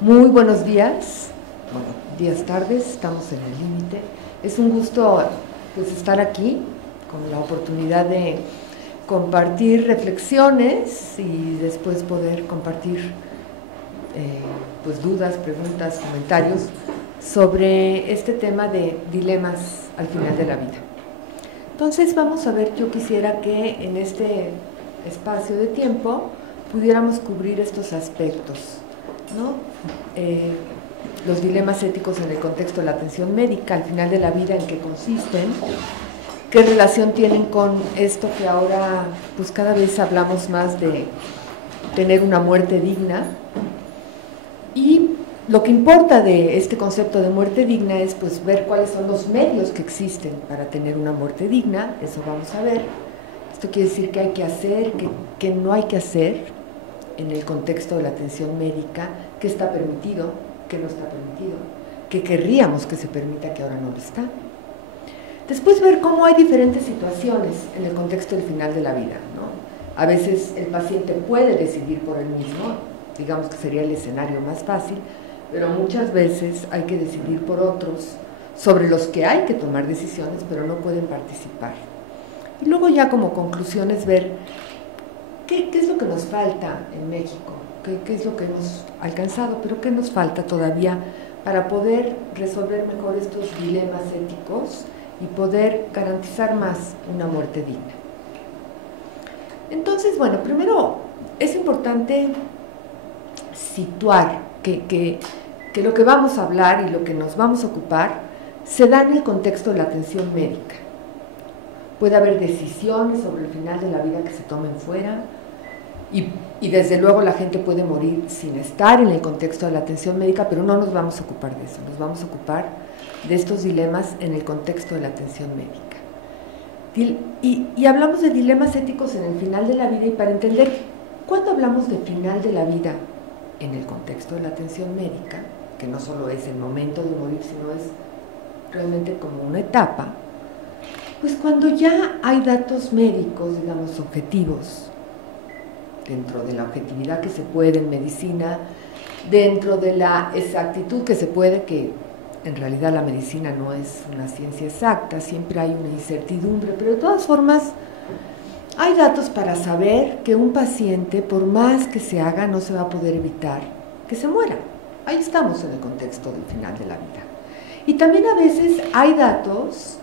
Muy buenos días, bueno, días, tardes, estamos en el límite. Es un gusto pues estar aquí con la oportunidad de compartir reflexiones y después poder compartir pues dudas, preguntas, comentarios sobre este tema de dilemas al final de la vida. Entonces vamos a ver, yo quisiera que en este espacio de tiempo pudiéramos cubrir estos aspectos, ¿no? Los dilemas éticos en el contexto de la atención médica al final de la vida, en qué consisten, qué relación tienen con esto que ahora pues cada vez hablamos más de tener una muerte digna, y lo que importa de este concepto de muerte digna es pues ver cuáles son los medios que existen para tener una muerte digna. Eso vamos a ver. Esto quiere decir qué hay que hacer, qué no hay que hacer en el contexto de la atención médica, qué está permitido, qué no está permitido, qué querríamos que se permita que ahora no lo está. Después ver cómo hay diferentes situaciones en el contexto del final de la vida, ¿no? A veces el paciente puede decidir por él mismo, digamos que sería el escenario más fácil, pero muchas veces hay que decidir por otros sobre los que hay que tomar decisiones, pero no pueden participar. Y luego ya como conclusiones ver qué es lo que nos falta en México, qué es lo que hemos alcanzado, pero qué nos falta todavía para poder resolver mejor estos dilemas éticos y poder garantizar más una muerte digna. Entonces, bueno, primero es importante situar que lo que vamos a hablar y lo que nos vamos a ocupar se da en el contexto de la atención médica. Puede haber decisiones sobre el final de la vida que se tomen fuera y desde luego la gente puede morir sin estar en el contexto de la atención médica, pero no nos vamos a ocupar de eso, nos vamos a ocupar de estos dilemas en el contexto de la atención médica. Y hablamos de dilemas éticos en el final de la vida, y para entender cuándo hablamos de final de la vida en el contexto de la atención médica, que no solo es el momento de morir, sino es realmente como una etapa, pues cuando ya hay datos médicos, digamos, objetivos, dentro de la objetividad que se puede en medicina, dentro de la exactitud que se puede, que en realidad la medicina no es una ciencia exacta, siempre hay una incertidumbre, pero de todas formas hay datos para saber que un paciente, por más que se haga, no se va a poder evitar que se muera. Ahí estamos en el contexto del final de la vida. Y también a veces hay datos,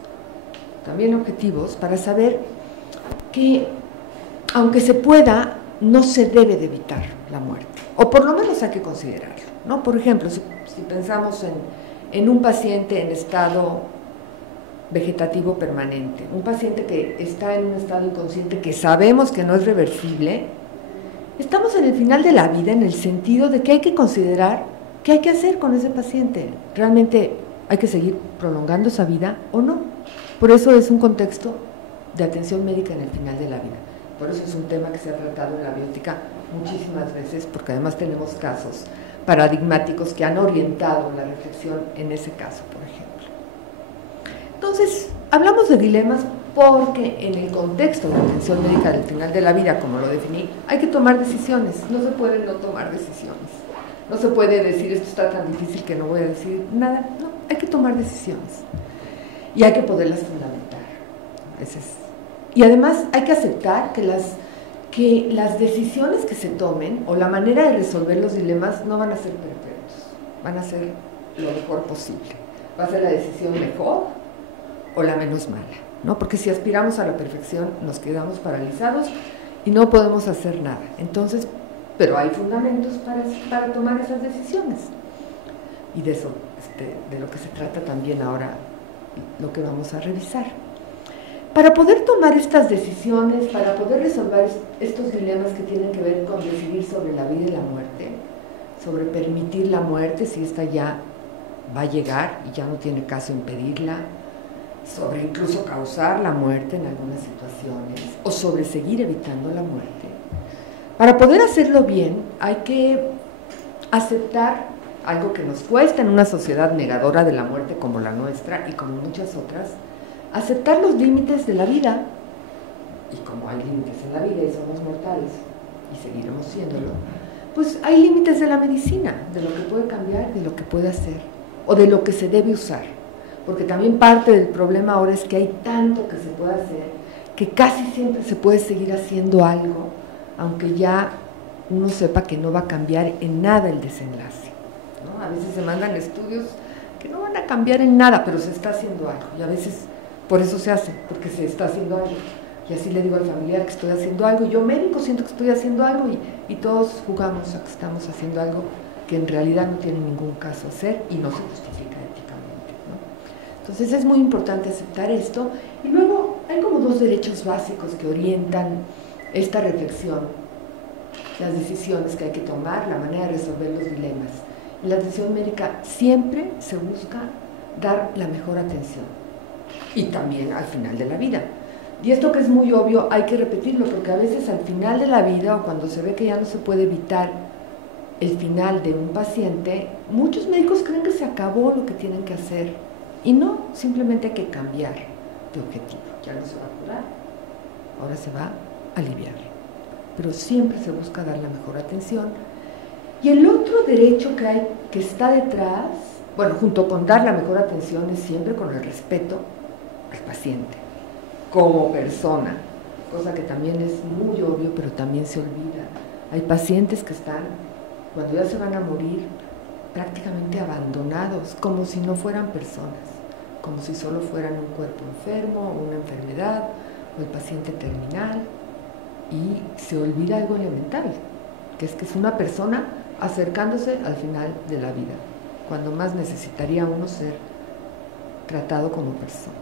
también objetivos, para saber que, aunque se pueda, no se debe de evitar la muerte, o por lo menos hay que considerarlo, ¿no? Por ejemplo, si pensamos en un paciente en estado vegetativo permanente, un paciente que está en un estado inconsciente que sabemos que no es reversible, estamos en el final de la vida en el sentido de que hay que considerar qué hay que hacer con ese paciente. ¿Realmente hay que seguir prolongando esa vida o no? Por eso es un contexto de atención médica en el final de la vida. Por eso es un tema que se ha tratado en la biótica muchísimas veces, porque además tenemos casos paradigmáticos que han orientado la reflexión en ese caso, por ejemplo. Entonces, hablamos de dilemas porque en el contexto de la atención médica del final de la vida, como lo definí, hay que tomar decisiones, no se puede no tomar decisiones. No se puede decir esto está tan difícil que no voy a decir nada, no, hay que tomar decisiones y hay que poderlas fundamentar. Y además hay que aceptar que las decisiones que se tomen o la manera de resolver los dilemas no van a ser perfectos, van a ser lo mejor posible. Va a ser la decisión mejor o la menos mala, ¿no? Porque si aspiramos a la perfección nos quedamos paralizados y no podemos hacer nada. Entonces, pero hay fundamentos para tomar esas decisiones. Y de eso, de lo que se trata también ahora, lo que vamos a revisar. Para poder tomar estas decisiones, para poder resolver estos dilemas que tienen que ver con decidir sobre la vida y la muerte, sobre permitir la muerte si ésta ya va a llegar y ya no tiene caso impedirla, sobre incluso causar la muerte en algunas situaciones, o sobre seguir evitando la muerte. Para poder hacerlo bien hay que aceptar algo que nos cuesta en una sociedad negadora de la muerte como la nuestra y como muchas otras, aceptar los límites de la vida, y como hay límites en la vida y somos mortales y seguiremos siéndolo, pues hay límites de la medicina, de lo que puede cambiar, de lo que puede hacer, o de lo que se debe usar. Porque también parte del problema ahora es que hay tanto que se puede hacer, que casi siempre se puede seguir haciendo algo, aunque ya uno sepa que no va a cambiar en nada el desenlace, ¿no? A veces se mandan estudios que no van a cambiar en nada, pero se está haciendo algo, y a veces por eso se hace, porque se está haciendo algo. Y así le digo al familiar que estoy haciendo algo, y yo médico siento que estoy haciendo algo, y todos jugamos a que estamos haciendo algo que en realidad no tiene ningún caso hacer y no se justifica éticamente, ¿no? Entonces es muy importante aceptar esto. Y luego hay como dos derechos básicos que orientan esta reflexión: las decisiones que hay que tomar, la manera de resolver los dilemas. En la atención médica siempre se busca dar la mejor atención, y también al final de la vida. Y esto, que es muy obvio, hay que repetirlo, porque a veces al final de la vida, o cuando se ve que ya no se puede evitar el final de un paciente, muchos médicos creen que se acabó lo que tienen que hacer, y no, simplemente hay que cambiar de objetivo. Ya no se va a curar, ahora se va a aliviar, pero siempre se busca dar la mejor atención. Y el otro derecho que hay, que está detrás, bueno, junto con dar la mejor atención, es siempre con el respeto al paciente como persona, cosa que también es muy obvio, pero también se olvida. Hay pacientes que están, cuando ya se van a morir, prácticamente abandonados, como si no fueran personas, como si solo fueran un cuerpo enfermo, o una enfermedad, o el paciente terminal, y se olvida algo elemental, que es una persona acercándose al final de la vida, cuando más necesitaría uno ser tratado como persona.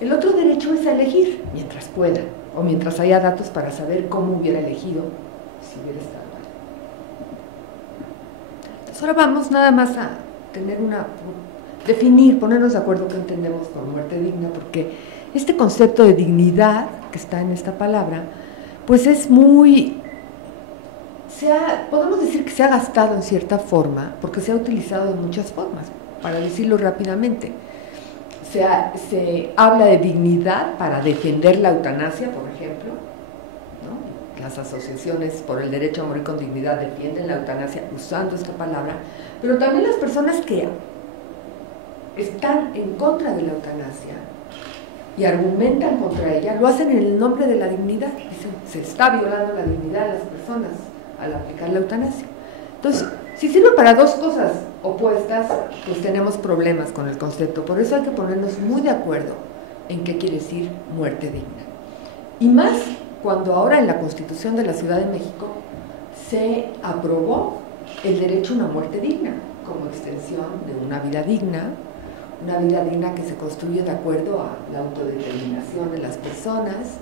El otro derecho es a elegir mientras pueda, o mientras haya datos para saber cómo hubiera elegido si hubiera estado mal. Entonces ahora vamos nada más a tener definir, ponernos de acuerdo qué entendemos por muerte digna, porque este concepto de dignidad que está en esta palabra, pues es muy, podemos decir que se ha gastado en cierta forma, porque se ha utilizado de muchas formas, para decirlo rápidamente. Se habla de dignidad para defender la eutanasia, por ejemplo, ¿no? Las asociaciones por el derecho a morir con dignidad defienden la eutanasia usando esta palabra, pero también las personas que están en contra de la eutanasia y argumentan contra ella, lo hacen en el nombre de la dignidad. Dicen, se está violando la dignidad de las personas al aplicar la eutanasia. Entonces, si sirve para dos cosas opuestas, pues tenemos problemas con el concepto. Por eso hay que ponernos muy de acuerdo en qué quiere decir muerte digna. Y más cuando ahora en la Constitución de la Ciudad de México se aprobó el derecho a una muerte digna como extensión de una vida digna que se construye de acuerdo a la autodeterminación de las personas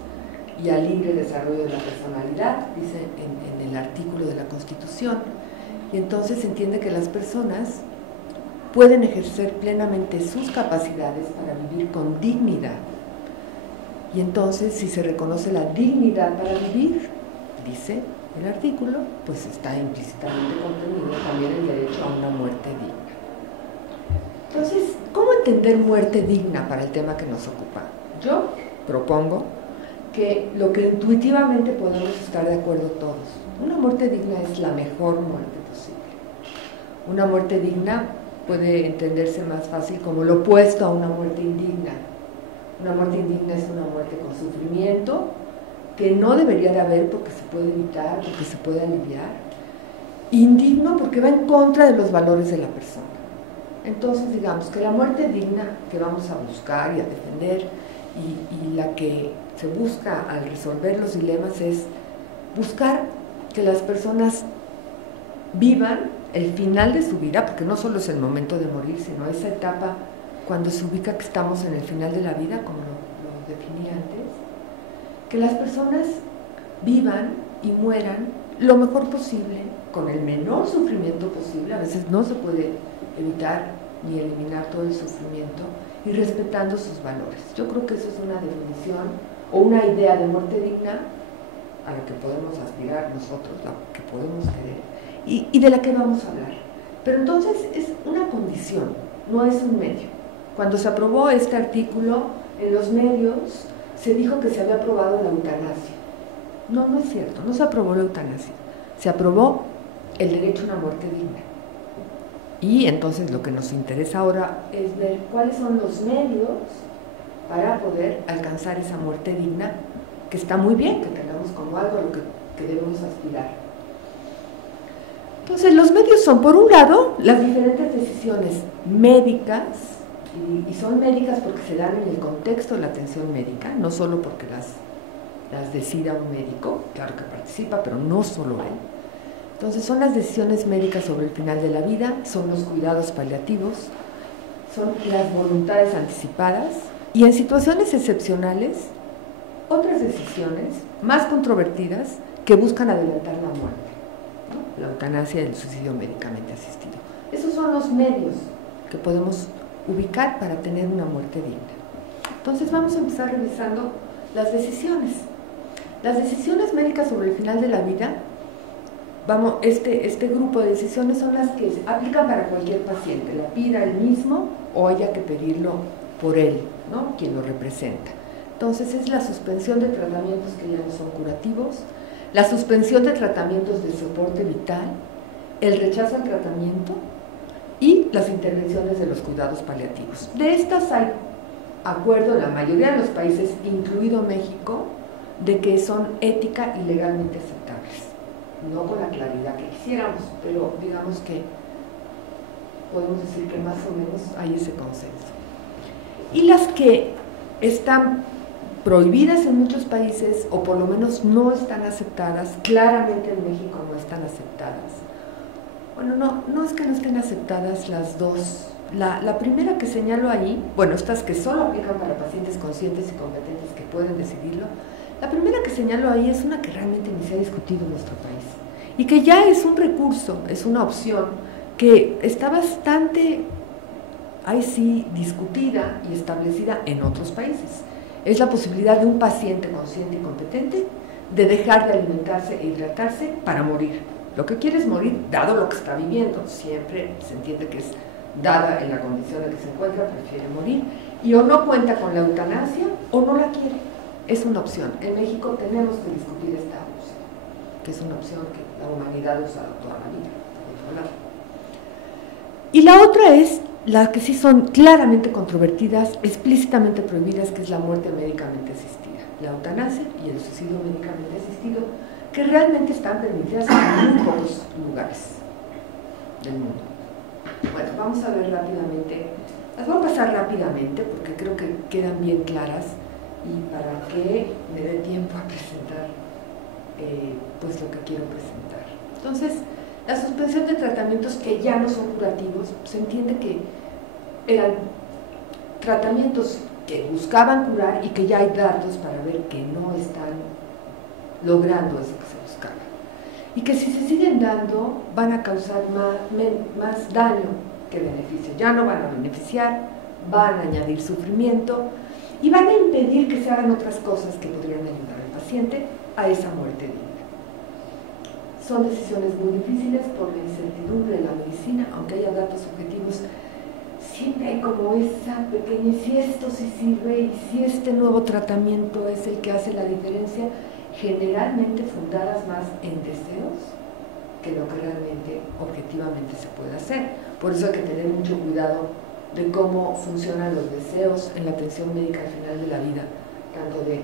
y al libre desarrollo de la personalidad, dice en el artículo de la Constitución. Y entonces se entiende que las personas pueden ejercer plenamente sus capacidades para vivir con dignidad. Y entonces, si se reconoce la dignidad para vivir, dice el artículo, pues está implícitamente contenido también el derecho a una muerte digna. Entonces, ¿cómo entender muerte digna para el tema que nos ocupa? Yo propongo que lo que intuitivamente podemos estar de acuerdo todos, una muerte digna es la mejor muerte posible. Una muerte digna puede entenderse más fácil como lo opuesto a una muerte indigna. Una muerte indigna es una muerte con sufrimiento, que no debería de haber porque se puede evitar, porque se puede aliviar. Indigno porque va en contra de los valores de la persona. Entonces, digamos que la muerte digna que vamos a buscar y a defender, y la que se busca al resolver los dilemas, es buscar que las personas vivan el final de su vida, porque no solo es el momento de morir, sino esa etapa cuando se ubica que estamos en el final de la vida, como lo definí antes, que las personas vivan y mueran lo mejor posible, con el menor sufrimiento posible. A veces no se puede evitar ni eliminar todo el sufrimiento, y respetando sus valores. Yo creo que eso es una definición o una idea de muerte digna a la que podemos aspirar nosotros, la que podemos querer, y de la que vamos a hablar. Pero entonces es una condición, no es un medio. Cuando se aprobó este artículo, en los medios se dijo que se había aprobado la eutanasia. No, no es cierto, no se aprobó la eutanasia. Se aprobó el derecho a una muerte digna. Y entonces lo que nos interesa ahora es ver cuáles son los medios para poder alcanzar esa muerte digna, que está muy bien, que tengamos como algo a lo que debemos aspirar. Entonces los medios son, por un lado, las diferentes decisiones médicas, y son médicas porque se dan en el contexto de la atención médica, no solo porque las decida un médico, claro que participa, pero no solo él. Entonces son las decisiones médicas sobre el final de la vida, son los cuidados paliativos, son las voluntades anticipadas y en situaciones excepcionales, otras decisiones más controvertidas que buscan adelantar la muerte, ¿no? La eutanasia y el suicidio médicamente asistido. Esos son los medios que podemos ubicar para tener una muerte digna. Entonces vamos a empezar revisando las decisiones. Las decisiones médicas sobre el final de la vida, este grupo de decisiones son las que se aplican para cualquier paciente, la pida él mismo o haya que pedirlo por él, ¿no? Quien lo representa. Entonces es la suspensión de tratamientos que ya no son curativos, la suspensión de tratamientos de soporte vital, el rechazo al tratamiento y las intervenciones de los cuidados paliativos. De estas hay acuerdo en la mayoría de los países, incluido México, de que son ética y legalmente aceptables. No con la claridad que quisiéramos, pero digamos que podemos decir que más o menos hay ese consenso. Y las que están prohibidas en muchos países, o por lo menos no están aceptadas, claramente en México no están aceptadas. Bueno, no es que no estén aceptadas las dos. La primera que señalo ahí, bueno, estas que solo aplican para pacientes conscientes y competentes que pueden decidirlo, la primera que señalo ahí es una que realmente ni se ha discutido en nuestro país y que ya es un recurso, es una opción que está bastante, ahí sí, discutida y establecida en otros países. Es la posibilidad de un paciente consciente y competente de dejar de alimentarse e hidratarse para morir. Lo que quiere es morir dado lo que está viviendo, siempre se entiende que es dada en la condición en que se encuentra, prefiere morir, y o no cuenta con la eutanasia o no la quiere. Es una opción. En México tenemos que discutir esta opción, que es una opción que la humanidad ha usado toda la vida, por otro lado. Y la otra es las que sí son claramente controvertidas, explícitamente prohibidas, que es la muerte médicamente asistida, la eutanasia y el suicidio médicamente asistido, que realmente están permitidas en muy pocos lugares del mundo. Bueno, vamos a ver rápidamente, las voy a pasar rápidamente porque creo que quedan bien claras y para que me dé tiempo a presentar pues lo que quiero presentar. Entonces, la suspensión de tratamientos que ya no son curativos, se entiende que eran tratamientos que buscaban curar y que ya hay datos para ver que no están logrando eso que se buscaba. Y que si se siguen dando van a causar más daño que beneficio. Ya no van a beneficiar, van a añadir sufrimiento y van a impedir que se hagan otras cosas que podrían ayudar al paciente a esa muerte digna. Son decisiones muy difíciles por la incertidumbre de la medicina, aunque haya datos objetivos, siempre hay como esa pequeña, y si esto sí sirve, y si este nuevo tratamiento es el que hace la diferencia, generalmente fundadas más en deseos que lo que realmente objetivamente se puede hacer. Por eso hay que tener mucho cuidado de cómo funcionan los deseos en la atención médica al final de la vida, tanto de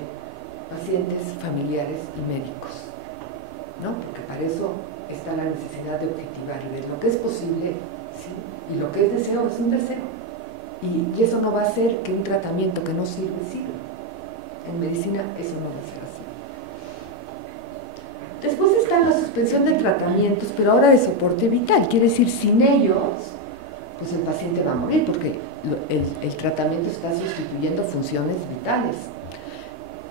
pacientes, familiares y médicos, ¿no? Porque para eso está la necesidad de objetivar y ver lo que es posible, ¿sí? Y lo que es deseo es un deseo, y eso no va a hacer que un tratamiento que no sirve sirva. En medicina eso no va a ser así. Después está la suspensión de tratamientos, pero ahora de soporte vital, quiere decir sin ellos pues el paciente va a morir, porque el tratamiento está sustituyendo funciones vitales,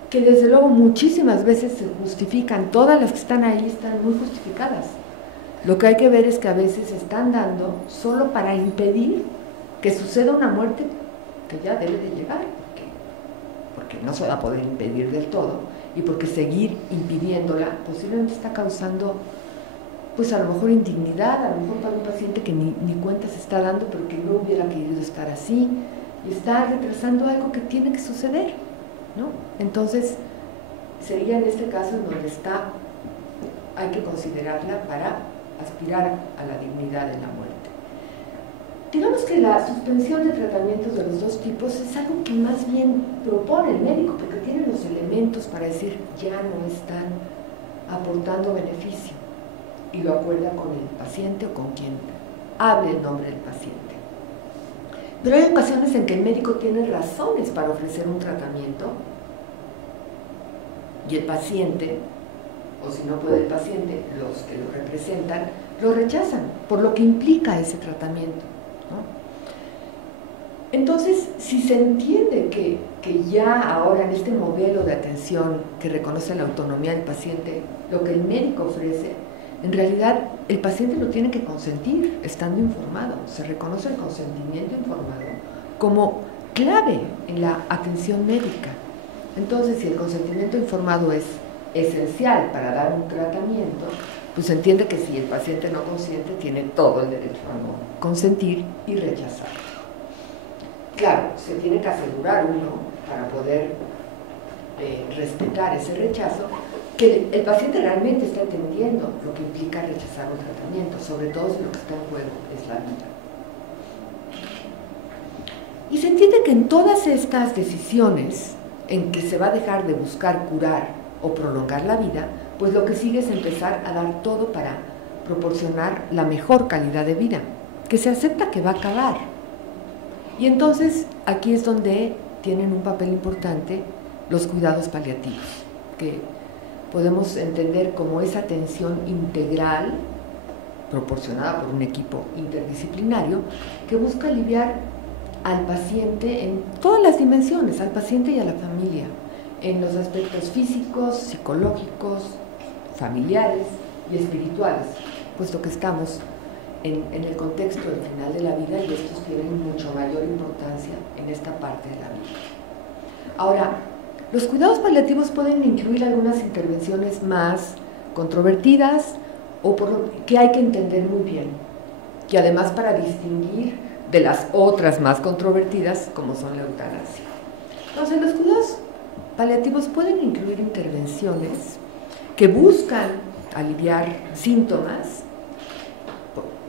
que desde luego muchísimas veces se justifican, todas las que están ahí están muy justificadas. Lo que hay que ver es que a veces se están dando solo para impedir que suceda una muerte que ya debe de llegar, porque no se va a poder impedir del todo, y porque seguir impidiéndola posiblemente está causando pues a lo mejor indignidad, a lo mejor para un paciente que ni cuenta se está dando, pero que no hubiera querido estar así, y está retrasando algo que tiene que suceder, ¿no? Entonces, sería en este caso en donde hay que considerarla para aspirar a la dignidad en la muerte. Digamos que la suspensión de tratamientos de los dos tipos es algo que más bien propone el médico, porque tiene los elementos para decir ya no están aportando beneficio, y lo acuerda con el paciente o con quien hable el nombre del paciente. Pero hay ocasiones en que el médico tiene razones para ofrecer un tratamiento y el paciente, o si no puede el paciente, los que lo representan, lo rechazan por lo que implica ese tratamiento, ¿no? Entonces, si se entiende que ya ahora en este modelo de atención que reconoce la autonomía del paciente, lo que el médico ofrece, en realidad el paciente lo tiene que consentir estando informado. Se reconoce el consentimiento informado como clave en la atención médica. Entonces, si el consentimiento informado es esencial para dar un tratamiento, pues se entiende que si el paciente no consiente, tiene todo el derecho a no consentir y rechazar. Claro, se tiene que asegurar uno, para poder respetar ese rechazo, que el paciente realmente está entendiendo lo que implica rechazar un tratamiento, sobre todo si lo que está en juego es la vida. Y se entiende que en todas estas decisiones en que se va a dejar de buscar curar o prolongar la vida, pues lo que sigue es empezar a dar todo para proporcionar la mejor calidad de vida, que se acepta que va a acabar. Y entonces aquí es donde tienen un papel importante los cuidados paliativos, que podemos entender como esa atención integral proporcionada por un equipo interdisciplinario que busca aliviar al paciente en todas las dimensiones, al paciente y a la familia, en los aspectos físicos, psicológicos, familiares y espirituales, puesto que estamos en el contexto del final de la vida y estos tienen mucho mayor importancia en esta parte de la vida. Ahora, los cuidados paliativos pueden incluir algunas intervenciones más controvertidas o por lo que hay que entender muy bien, y además para distinguir de las otras más controvertidas como son la eutanasia. Entonces, los cuidados paliativos pueden incluir intervenciones que buscan aliviar síntomas,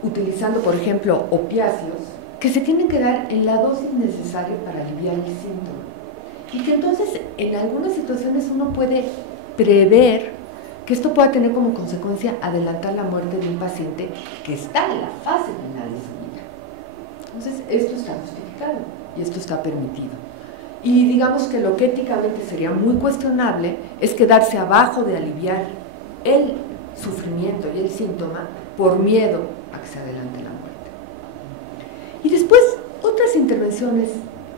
utilizando, por ejemplo, opiáceos, que se tienen que dar en la dosis necesaria para aliviar el síntoma. Y que entonces, en algunas situaciones, uno puede prever que esto pueda tener como consecuencia adelantar la muerte de un paciente que está en la fase final de su vida. Entonces, esto está justificado y esto está permitido. Y digamos que lo que éticamente sería muy cuestionable es quedarse abajo de aliviar el sufrimiento y el síntoma por miedo a que se adelante la muerte. Y después, otras intervenciones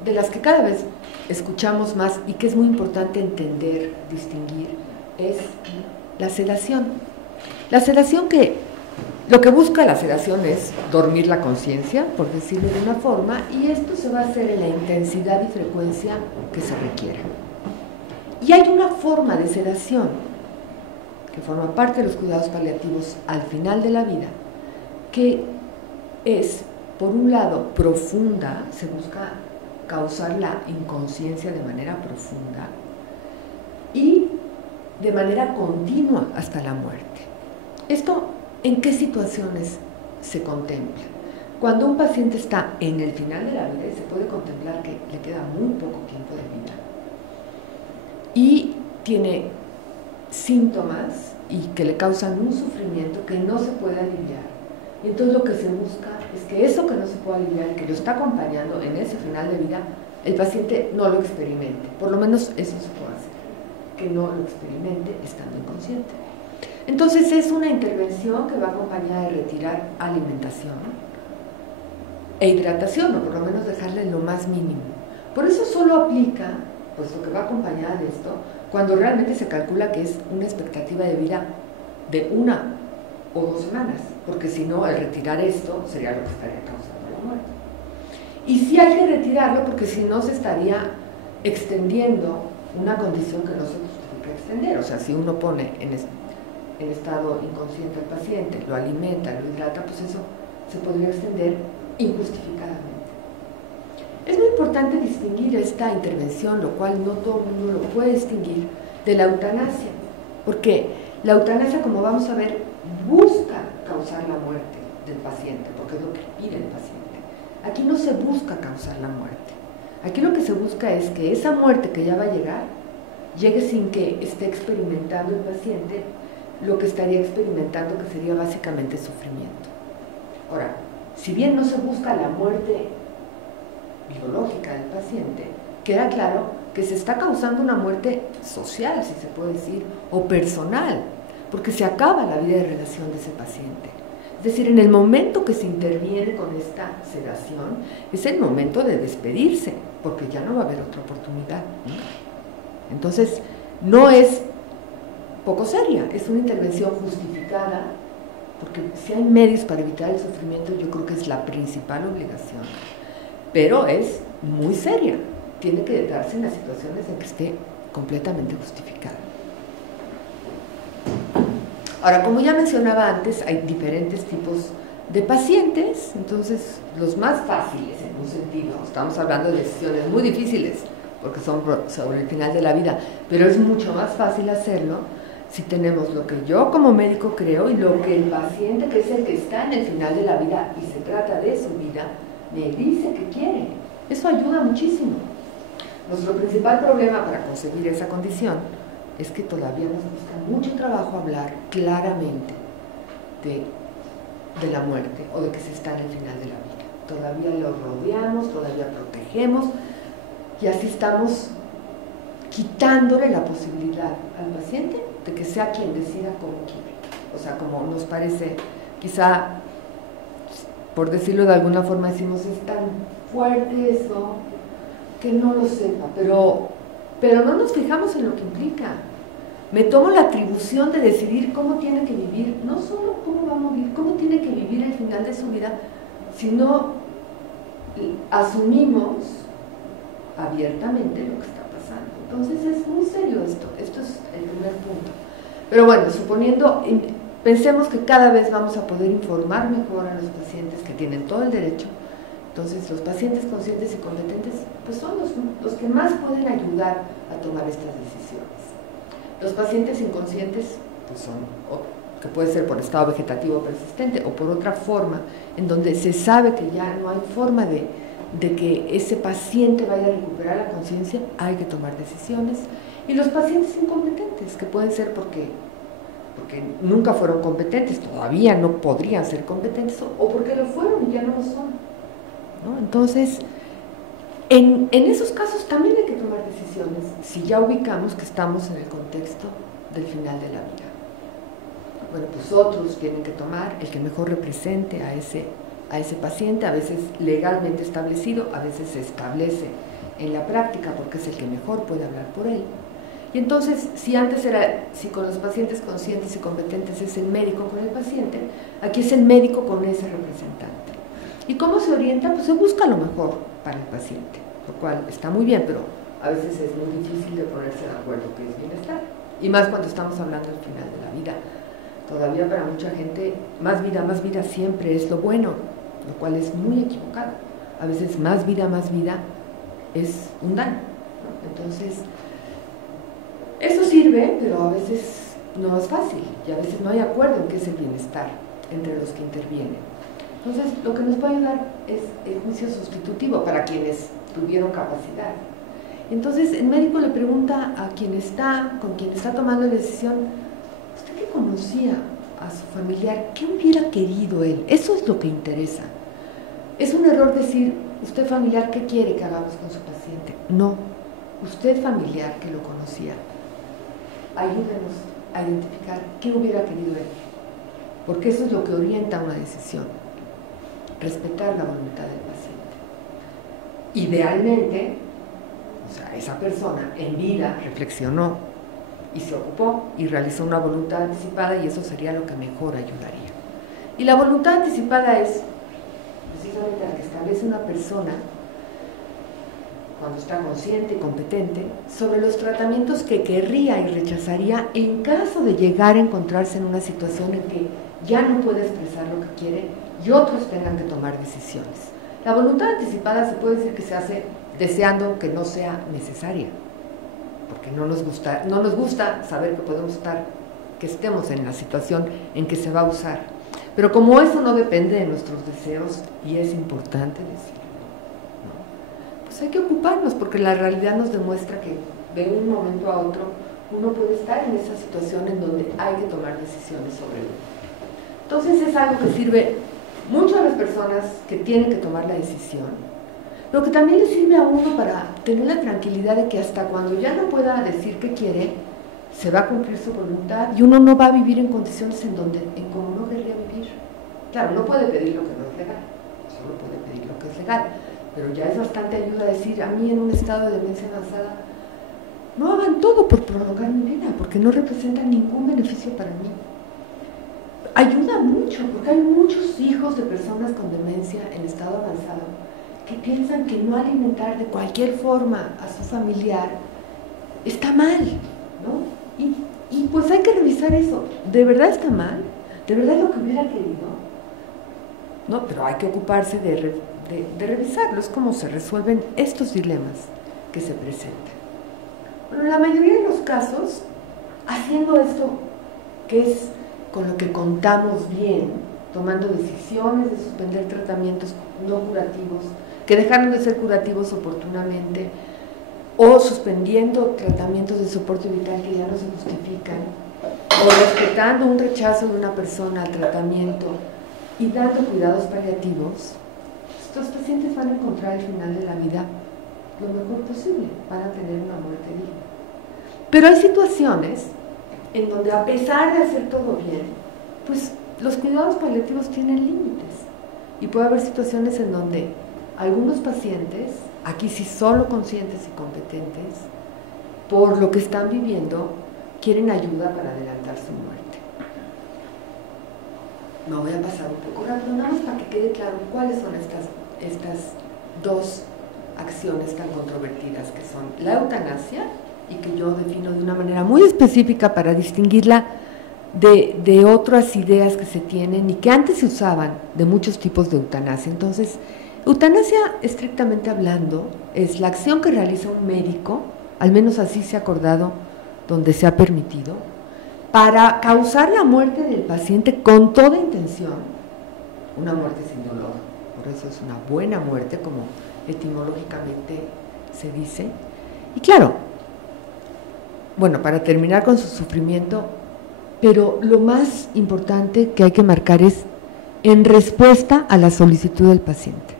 de las que cada vez escuchamos más y que es muy importante entender, distinguir, es la sedación. La sedación que, lo que busca la sedación es dormir la conciencia, por decirlo de una forma, y esto se va a hacer en la intensidad y frecuencia que se requiera. Y hay una forma de sedación que forma parte de los cuidados paliativos al final de la vida, que es, por un lado, profunda, se busca causar la inconsciencia de manera profunda y de manera continua hasta la muerte. ¿Esto en qué situaciones se contempla? Cuando un paciente está en el final de la vida, se puede contemplar que le queda muy poco tiempo de vida y tiene síntomas y que le causan un sufrimiento que no se puede aliviar. Y entonces lo que se busca es que eso que no se puede aliviar, que lo está acompañando en ese final de vida, el paciente no lo experimente. Por lo menos eso se puede hacer, que no lo experimente estando inconsciente. Entonces es una intervención que va acompañada de retirar alimentación e hidratación, o por lo menos dejarle lo más mínimo. Por eso solo aplica, puesto que va acompañada de esto, cuando realmente se calcula que es una expectativa de vida de 1 o 2 semanas, porque si no, al retirar esto sería lo que estaría causando la muerte. Y sí hay que retirarlo porque si no se estaría extendiendo una condición que no se justifica extender. O sea, si uno pone en estado inconsciente al paciente, lo alimenta, lo hidrata, pues eso se podría extender injustificadamente. Es muy importante distinguir esta intervención, lo cual no todo el mundo lo puede distinguir, de la eutanasia, porque la eutanasia, como vamos a ver, busca causar la muerte del paciente, porque es lo que pide el paciente. Aquí no se busca causar la muerte. Aquí lo que se busca es que esa muerte que ya va a llegar, llegue sin que esté experimentando el paciente lo que estaría experimentando, que sería básicamente sufrimiento. Ahora, si bien no se busca la muerte biológica del paciente, queda claro que se está causando una muerte social, si se puede decir, o personal, porque se acaba la vida de relación de ese paciente. Es decir, en el momento que se interviene con esta sedación, es el momento de despedirse, porque ya no va a haber otra oportunidad, ¿no? Entonces, no es poco seria, es una intervención justificada, porque si hay medios para evitar el sufrimiento, yo creo que es la principal obligación, pero es muy seria, tiene que darse en las situaciones en que esté completamente justificada. Ahora, como ya mencionaba antes, hay diferentes tipos de pacientes, entonces los más fáciles en un sentido, estamos hablando de decisiones muy difíciles, porque son sobre el final de la vida, pero es mucho más fácil hacerlo si tenemos lo que yo como médico creo y lo que el paciente, que es el que está en el final de la vida y se trata de su vida, me dice que quiere. Eso ayuda muchísimo. Nuestro principal problema para conseguir esa condición es que todavía nos cuesta mucho trabajo hablar claramente de la muerte o de que se está en el final de la vida. Todavía lo rodeamos, todavía protegemos y así estamos quitándole la posibilidad al paciente de que sea quien decida cómo quiere. O sea, como nos parece, quizá, por decirlo de alguna forma, decimos, es tan fuerte eso, que no lo sepa, pero no nos fijamos en lo que implica. Me tomo la atribución de decidir cómo tiene que vivir, no solo cómo va a morir, cómo tiene que vivir el final de su vida, sino asumimos abiertamente lo que está pasando. Entonces es muy serio esto es el primer punto. Pero bueno, suponiendo, pensemos que cada vez vamos a poder informar mejor a los pacientes que tienen todo el derecho. Entonces los pacientes conscientes y competentes pues son los que más pueden ayudar a tomar estas decisiones. Los pacientes inconscientes pues son, que puede ser por estado vegetativo persistente o por otra forma, en donde se sabe que ya no hay forma de que ese paciente vaya a recuperar la conciencia, hay que tomar decisiones. Y los pacientes incompetentes, que pueden ser porque nunca fueron competentes, todavía no podrían ser competentes, o porque lo fueron y ya no lo son, ¿no? Entonces, en esos casos también hay que tomar decisiones, si ya ubicamos que estamos en el contexto del final de la vida. Bueno, pues otros tienen que tomar el que mejor represente a ese paciente, a veces legalmente establecido, a veces se establece en la práctica porque es el que mejor puede hablar por él. Y entonces, si con los pacientes conscientes y competentes es el médico con el paciente, aquí es el médico con ese representante. ¿Y cómo se orienta? Pues se busca lo mejor para el paciente, lo cual está muy bien, pero a veces es muy difícil de ponerse de acuerdo que es bienestar. Y más cuando estamos hablando del final de la vida. Todavía para mucha gente, más vida siempre es lo bueno, lo cual es muy equivocado. A veces más vida es un daño, ¿no? Entonces, eso sirve, pero a veces no es fácil y a veces no hay acuerdo en qué es el bienestar entre los que intervienen. Entonces, lo que nos puede ayudar es el juicio sustitutivo para quienes tuvieron capacidad. Entonces, el médico le pregunta a con quien está tomando la decisión, ¿usted qué conocía a su familiar? ¿Qué hubiera querido él? Eso es lo que interesa. Es un error decir, usted familiar, ¿qué quiere que hagamos con su paciente? No, usted familiar que lo conocía, ayúdenos a identificar qué hubiera querido él, porque eso es lo que orienta una decisión, respetar la voluntad del paciente. Idealmente, o sea, esa persona en vida reflexionó y se ocupó y realizó una voluntad anticipada y eso sería lo que mejor ayudaría. Y la voluntad anticipada es precisamente la que establece una persona cuando está consciente y competente sobre los tratamientos que querría y rechazaría en caso de llegar a encontrarse en una situación en que ya no puede expresar lo que quiere y otros tengan que tomar decisiones. La voluntad anticipada se puede decir que se hace deseando que no sea necesaria, porque no nos gusta saber que estemos en la situación en que se va a usar. Pero como eso no depende de nuestros deseos, y es importante decirlo, ¿no? Pues hay que ocuparnos, porque la realidad nos demuestra que de un momento a otro uno puede estar en esa situación en donde hay que tomar decisiones sobre él. Entonces es algo que sirve mucho a las personas que tienen que tomar la decisión, pero que también le sirve a uno para tener la tranquilidad de que hasta cuando ya no pueda decir qué quiere, se va a cumplir su voluntad y uno no va a vivir en condiciones en como no querría vivir. Claro, no puede pedir lo que no es legal, solo puede pedir lo que es legal, pero ya es bastante ayuda decir, a mí en un estado de demencia avanzada, no hagan todo por prolongar mi vida, porque no representa ningún beneficio para mí. Ayuda mucho, porque hay muchos hijos de personas con demencia en estado avanzado que piensan que no alimentar de cualquier forma a su familiar está mal, ¿no? Y pues hay que revisar eso. ¿De verdad está mal? ¿De verdad es lo que hubiera querido? No, pero hay que ocuparse de revisarlo. Es como se resuelven estos dilemas que se presentan. Bueno, en la mayoría de los casos, haciendo esto que es con lo que contamos bien, tomando decisiones de suspender tratamientos no curativos, que dejaron de ser curativos oportunamente, o suspendiendo tratamientos de soporte vital que ya no se justifican, o respetando un rechazo de una persona al tratamiento y dando cuidados paliativos, estos pacientes van a encontrar al final de la vida lo mejor posible, van a tener una muerte digna. Pero hay situaciones en donde, a pesar de hacer todo bien, pues los cuidados paliativos tienen límites, y puede haber situaciones en donde algunos pacientes, aquí sí solo conscientes y competentes, por lo que están viviendo, quieren ayuda para adelantar su muerte. Me voy a pasar un poco rápido, nada más para que quede claro cuáles son estas dos acciones tan controvertidas, que son la eutanasia, y que yo defino de una manera muy específica para distinguirla de otras ideas que se tienen y que antes se usaban de muchos tipos de eutanasia. Entonces, eutanasia, estrictamente hablando, es la acción que realiza un médico, al menos así se ha acordado donde se ha permitido, para causar la muerte del paciente con toda intención, una muerte sin dolor, por eso es una buena muerte, como etimológicamente se dice. Y claro, bueno, para terminar con su sufrimiento, pero lo más importante que hay que marcar es en respuesta a la solicitud del paciente.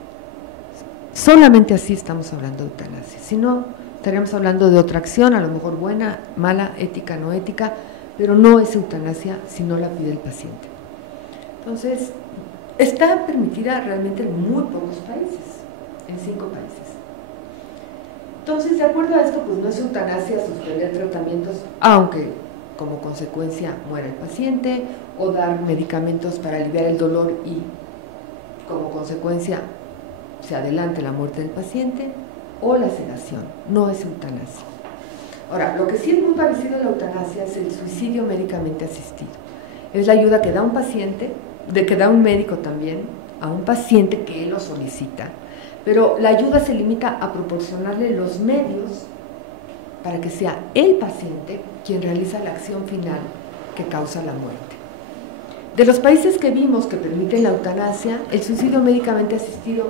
Solamente así estamos hablando de eutanasia, si no, estaríamos hablando de otra acción, a lo mejor buena, mala, ética, no ética, pero no es eutanasia si no la pide el paciente. Entonces, está permitida realmente en muy pocos países, en 5 países. Entonces, de acuerdo a esto, pues no es eutanasia suspender tratamientos, aunque como consecuencia muera el paciente, o dar medicamentos para aliviar el dolor y como consecuencia se adelante la muerte del paciente, o la sedación. No es eutanasia. Ahora, lo que sí es muy parecido a la eutanasia es el suicidio médicamente asistido. Es la ayuda que da un paciente, que da un médico también, a un paciente que él lo solicita, pero la ayuda se limita a proporcionarle los medios para que sea el paciente quien realiza la acción final que causa la muerte. De los países que vimos que permiten la eutanasia, el suicidio médicamente asistido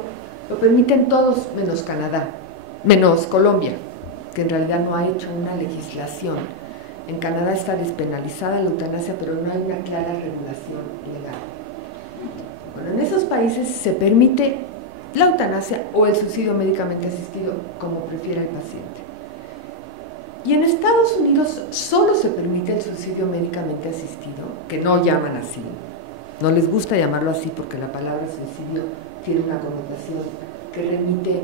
lo permiten todos menos Canadá, menos Colombia, que en realidad no ha hecho una legislación. En Canadá está despenalizada la eutanasia, pero no hay una clara regulación legal. Bueno, en esos países se permite la eutanasia o el suicidio médicamente asistido, como prefiera el paciente. Y en Estados Unidos solo se permite el suicidio médicamente asistido, que no llaman así, no les gusta llamarlo así porque la palabra suicidio tiene una connotación que remite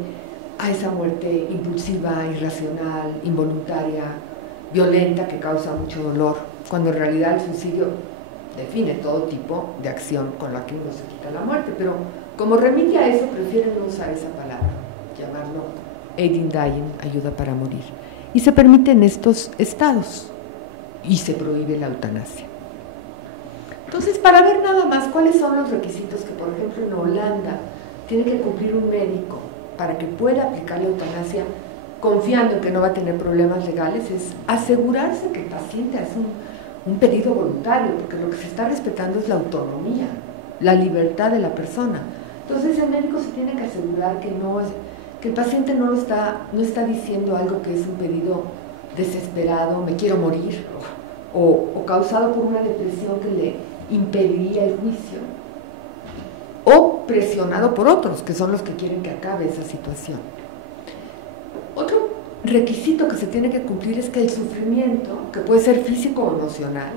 a esa muerte impulsiva, irracional, involuntaria, violenta, que causa mucho dolor, cuando en realidad el suicidio define todo tipo de acción con la que uno se quita la muerte, pero como remite a eso, prefieren no usar esa palabra, llamarlo aid in dying, ayuda para morir. Y se permite en estos estados y se prohíbe la eutanasia. Entonces, para ver nada más cuáles son los requisitos que, por ejemplo, en Holanda tiene que cumplir un médico para que pueda aplicar la eutanasia, confiando en que no va a tener problemas legales, es asegurarse que el paciente hace un pedido voluntario, porque lo que se está respetando es la autonomía la libertad de la persona. Entonces el médico se tiene que asegurar que el paciente no está diciendo algo que es un pedido desesperado, me quiero morir, o causado por una depresión que le impediría el juicio, o presionado por otros, que son los que quieren que acabe esa situación. Otro requisito que se tiene que cumplir es que el sufrimiento, que puede ser físico o emocional,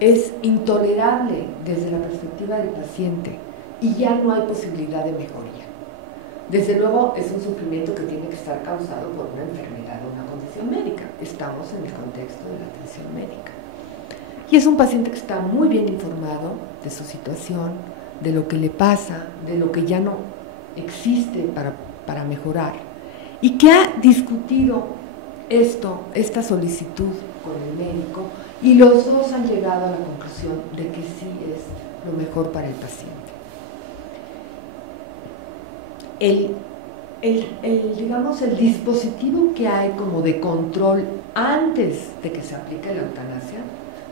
es intolerable desde la perspectiva del paciente y ya no hay posibilidad de mejoría. Desde luego es un sufrimiento que tiene que estar causado por una enfermedad o una condición médica. Estamos en el contexto de la atención médica. Y es un paciente que está muy bien informado de su situación, de lo que le pasa, de lo que ya no existe para mejorar, y que ha discutido esta solicitud con el médico, y los dos han llegado a la conclusión de que sí es lo mejor para el paciente. Digamos, el dispositivo que hay como de control antes de que se aplique la eutanasia,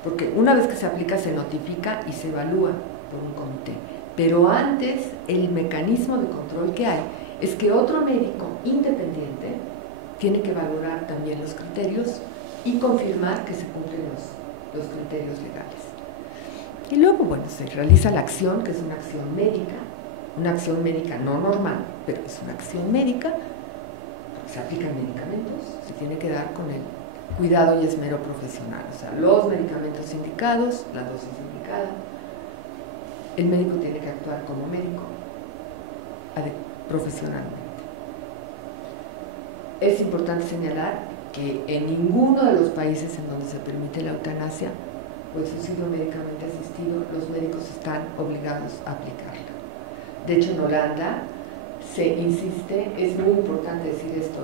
porque una vez que se aplica se notifica y se evalúa por un comité, pero antes el mecanismo de control que hay es que otro médico independiente tiene que valorar también los criterios y confirmar que se cumplen los criterios legales. Y luego, bueno, se realiza la acción, que es una acción médica no normal, pero es una acción médica, se aplican medicamentos, se tiene que dar con el cuidado y esmero profesional, o sea, los medicamentos indicados, la dosis indicada. El médico tiene que actuar como médico profesionalmente. Es importante señalar que en ninguno de los países en donde se permite la eutanasia o el suicidio médicamente asistido, los médicos están obligados a aplicarla. De hecho, en Holanda se insiste, es muy importante decir esto,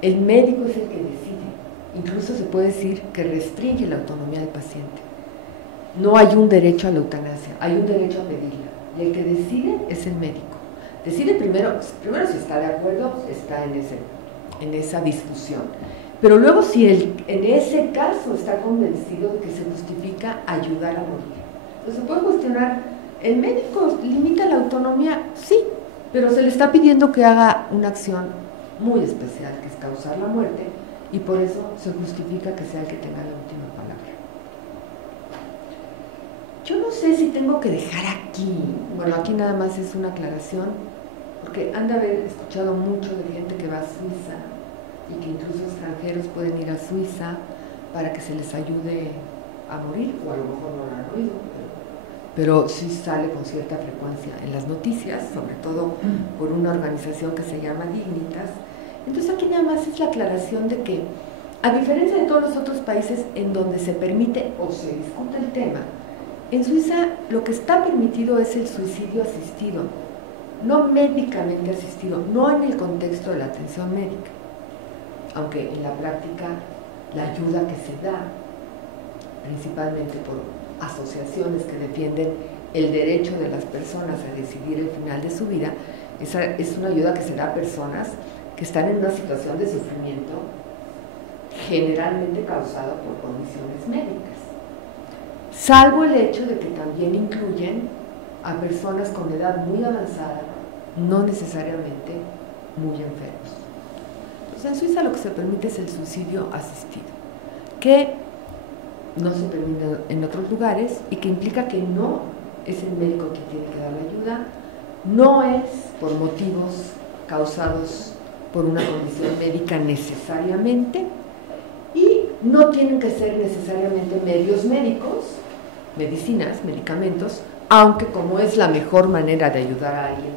el médico es el que decide. Incluso se puede decir que restringe la autonomía del paciente. No hay un derecho a la eutanasia, hay un derecho a pedirla. Y el que decide es el médico. Decide primero si está de acuerdo, está en esa discusión. Pero luego si en ese caso está convencido de que se justifica ayudar a morir. Entonces se puede cuestionar, ¿el médico limita la autonomía? Sí, pero se le está pidiendo que haga una acción muy especial, que es causar la muerte, y por eso se justifica que sea el que tenga la última palabra. Yo no sé si tengo que dejar aquí, bueno, aquí nada más es una aclaración, porque han de haber escuchado mucho de gente que va a Suiza, y que incluso extranjeros pueden ir a Suiza para que se les ayude a morir, o a lo mejor no lo han oído, pero sí sale con cierta frecuencia en las noticias, sobre todo por una organización que se llama Dignitas. Entonces aquí nada más es la aclaración de que, a diferencia de todos los otros países en donde se permite o se discute el tema, en Suiza lo que está permitido es el suicidio asistido, no médicamente asistido, no en el contexto de la atención médica, aunque en la práctica la ayuda que se da, principalmente por asociaciones que defienden el derecho de las personas a decidir el final de su vida, es una ayuda que se da a personas que están en una situación de sufrimiento generalmente causado por condiciones médicas, salvo el hecho de que también incluyen a personas con edad muy avanzada, no necesariamente muy enfermos. Entonces, en Suiza lo que se permite es el suicidio asistido, que no se permite en otros lugares y que implica que no es el médico quien tiene que dar la ayuda, no es por motivos causados por una condición médica necesariamente, y no tienen que ser necesariamente medios médicos, medicinas, medicamentos, aunque como es la mejor manera de ayudar a alguien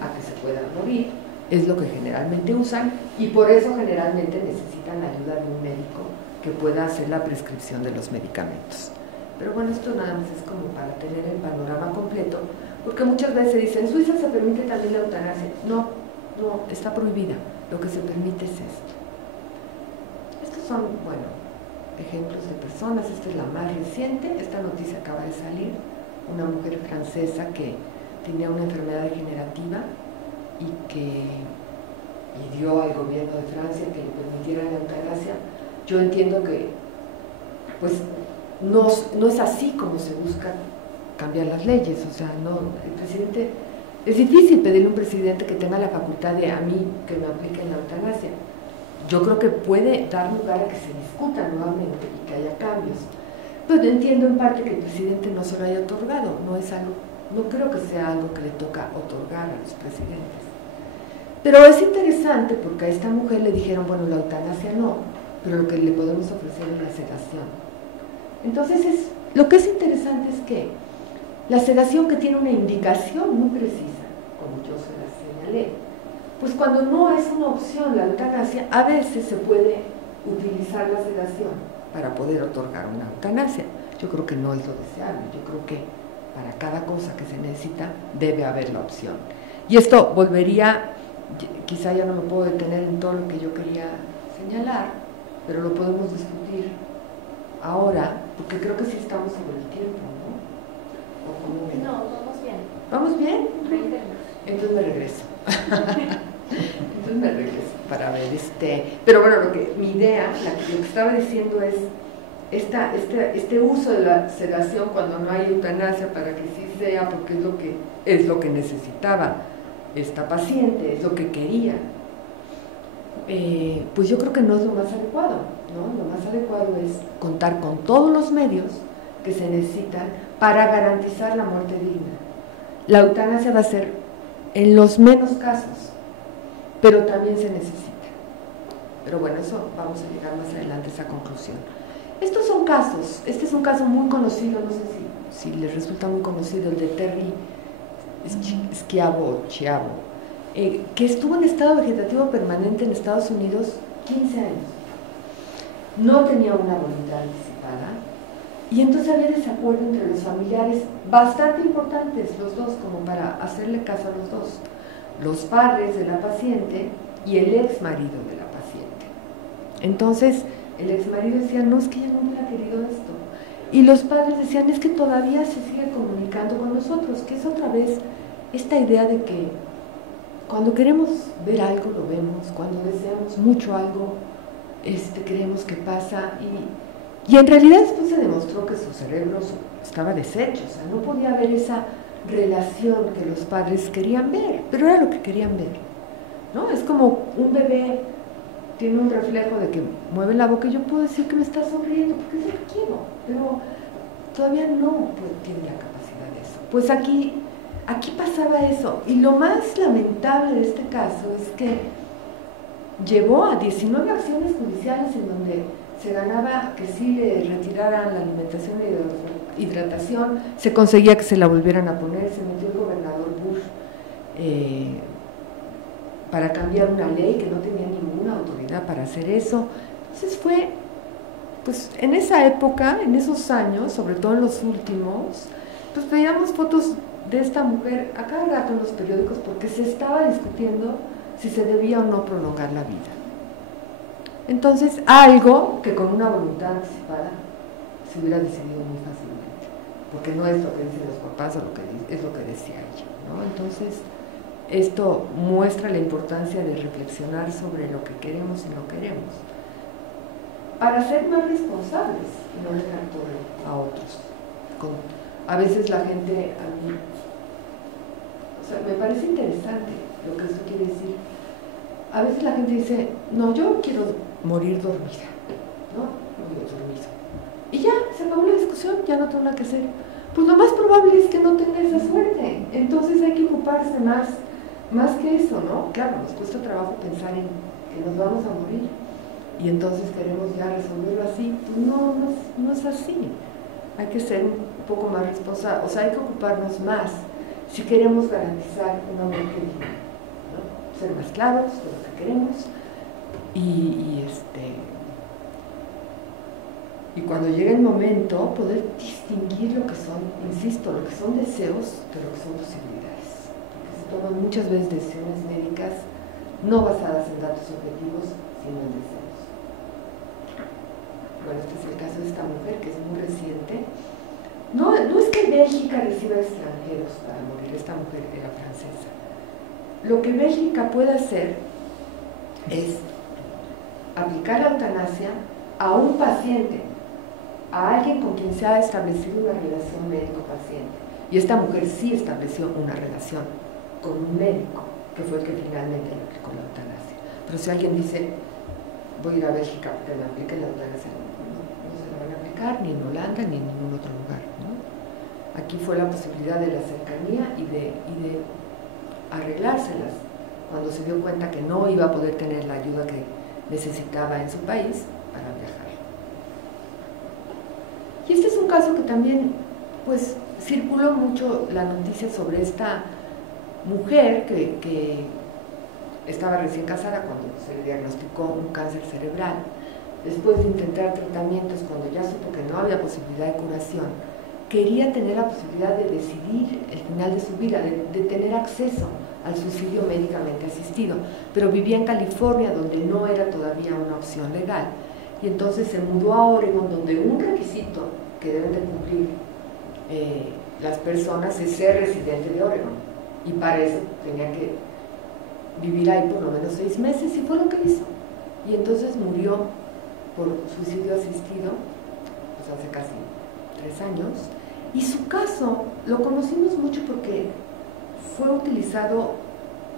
a que se pueda morir, es lo que generalmente usan, y por eso generalmente necesitan la ayuda de un médico que pueda hacer la prescripción de los medicamentos. Pero bueno, esto nada más es como para tener el panorama completo, porque muchas veces se dice, en Suiza se permite también la eutanasia. No, está prohibida, lo que se permite es esto. Estos son, bueno, ejemplos de personas. Esta es la más reciente, esta noticia acaba de salir, una mujer francesa que tenía una enfermedad degenerativa y que pidió al gobierno de Francia que le permitiera la eutanasia. Yo entiendo que pues no es así como se busca cambiar las leyes, o sea, no, el presidente, es difícil pedirle a un presidente que tenga la facultad de a mí que me apliquen la eutanasia. Yo creo que puede dar lugar a que se discuta nuevamente y que haya cambios. Pero entiendo en parte que el presidente no se lo haya otorgado, no es algo, no creo que sea algo que le toca otorgar a los presidentes. Pero es interesante porque a esta mujer le dijeron, bueno, la eutanasia no, pero lo que le podemos ofrecer es la sedación. Entonces, lo que es interesante es que la sedación, que tiene una indicación muy precisa, como yo se la señalé, pues cuando no es una opción la eutanasia, a veces se puede utilizar la sedación para poder otorgar una eutanasia. Yo creo que no es lo deseable, yo creo que para cada cosa que se necesita debe haber la opción. Y esto volvería, quizá ya no me puedo detener en todo lo que yo quería señalar, pero lo podemos discutir ahora, porque creo que sí estamos sobre el tiempo, ¿no? No, vamos bien. ¿Vamos bien? 20 minutos. Entonces me regreso. Para ver pero bueno, mi idea, lo que estaba diciendo es este uso de la sedación cuando no hay eutanasia, para que sí sea, porque es lo que necesitaba esta paciente, es lo que quería. Pues yo creo que no es lo más adecuado, ¿no? Lo más adecuado es contar con todos los medios que se necesitan para garantizar la muerte digna. La eutanasia va a ser en los menos casos, pero también se necesita. Pero bueno, eso vamos a llegar más adelante a esa conclusión. Estos son casos, este es un caso muy conocido, no sé si les resulta muy conocido, el de Terry Schiavo, que estuvo en estado vegetativo permanente en Estados Unidos 15 años. No tenía una voluntad anticipada y entonces había desacuerdo entre los familiares bastante importantes, los dos, como para hacerle caso a los dos, los padres de la paciente y el ex marido de la paciente. Entonces el ex marido decía, no, es que ella no hubiera querido esto, y los padres decían, es que todavía se sigue comunicando con nosotros, que es otra vez esta idea de que cuando queremos ver algo lo vemos, cuando deseamos mucho algo creemos que pasa, y en realidad después se demostró que su cerebro estaba deshecho, o sea, no podía haber esa relación que los padres querían ver, pero era lo que querían ver, ¿no? Es como un bebé tiene un reflejo de que mueve la boca y yo puedo decir que me está sonriendo porque es lo que quiero, pero todavía no tiene la capacidad de eso. Pues aquí pasaba eso, y lo más lamentable de este caso es que llevó a 19 acciones judiciales en donde se ganaba que sí le retiraran la alimentación y hidratación, se conseguía que se la volvieran a poner, se metió el gobernador Bush para cambiar una ley que no tenía ninguna autoridad para hacer eso. Entonces fue, pues en esa época, en esos años, sobre todo en los últimos, pues veíamos fotos de esta mujer a cada rato en los periódicos porque se estaba discutiendo si se debía o no prolongar la vida. Entonces, algo que con una voluntad anticipada se hubiera decidido muy fácilmente, porque no es lo que dicen los papás, es lo que decía ella, ¿no? Entonces, esto muestra la importancia de reflexionar sobre lo que queremos y no queremos, para ser más responsables y no dejar todo a otros. A veces la gente, a mí, o sea, me parece interesante lo que esto quiere decir. A veces la gente dice, no, yo quiero morir dormida, ¿no? Morir dormido. Y ya, se acabó la discusión, ya no tengo nada que hacer. Pues lo más probable es que no tenga esa suerte. Entonces hay que ocuparse más que eso, ¿no? Claro, nos cuesta trabajo pensar en que nos vamos a morir y entonces queremos ya resolverlo así. Pues no es así. Hay que ser un poco más responsables, o sea, hay que ocuparnos más si queremos garantizar una muerte digna, ¿no? Ser más claros de lo que queremos y cuando llegue el momento poder distinguir lo que son, insisto, lo que son deseos de lo que son posibilidades, porque se toman muchas veces decisiones médicas no basadas en datos objetivos, sino en deseos. Bueno, este es el caso de esta mujer, que es muy reciente. No es que Bélgica reciba extranjeros para morir, esta mujer era francesa. Lo que Bélgica puede hacer es aplicar la eutanasia a un paciente, a alguien con quien se ha establecido una relación médico-paciente, Y esta mujer sí estableció una relación con un médico, que fue el que finalmente le aplicó la eutanasia. Pero si alguien dice, voy a ir a Bélgica para que me apliquen la eutanasia, no se la van a aplicar ni en Holanda ni en ningún otro lugar, ¿no? Aquí fue la posibilidad de la cercanía y de arreglárselas cuando se dio cuenta que no iba a poder tener la ayuda que necesitaba en su país para viajar. Y este es un caso que también, pues, circuló mucho la noticia sobre esta mujer que estaba recién casada cuando se le diagnosticó un cáncer cerebral. Después de intentar tratamientos, cuando ya supo que no había posibilidad de curación, quería tener la posibilidad de decidir el final de su vida, de tener acceso al suicidio médicamente asistido, pero vivía en California, donde no era todavía una opción legal, y entonces se mudó a Oregon, donde un requisito que deben de cumplir las personas es ser residente de Oregon, y para eso tenía que vivir ahí por lo menos 6 meses, y fue lo que hizo, y entonces murió por suicidio asistido, pues hace casi 3 años, y su caso lo conocimos mucho porque fue utilizado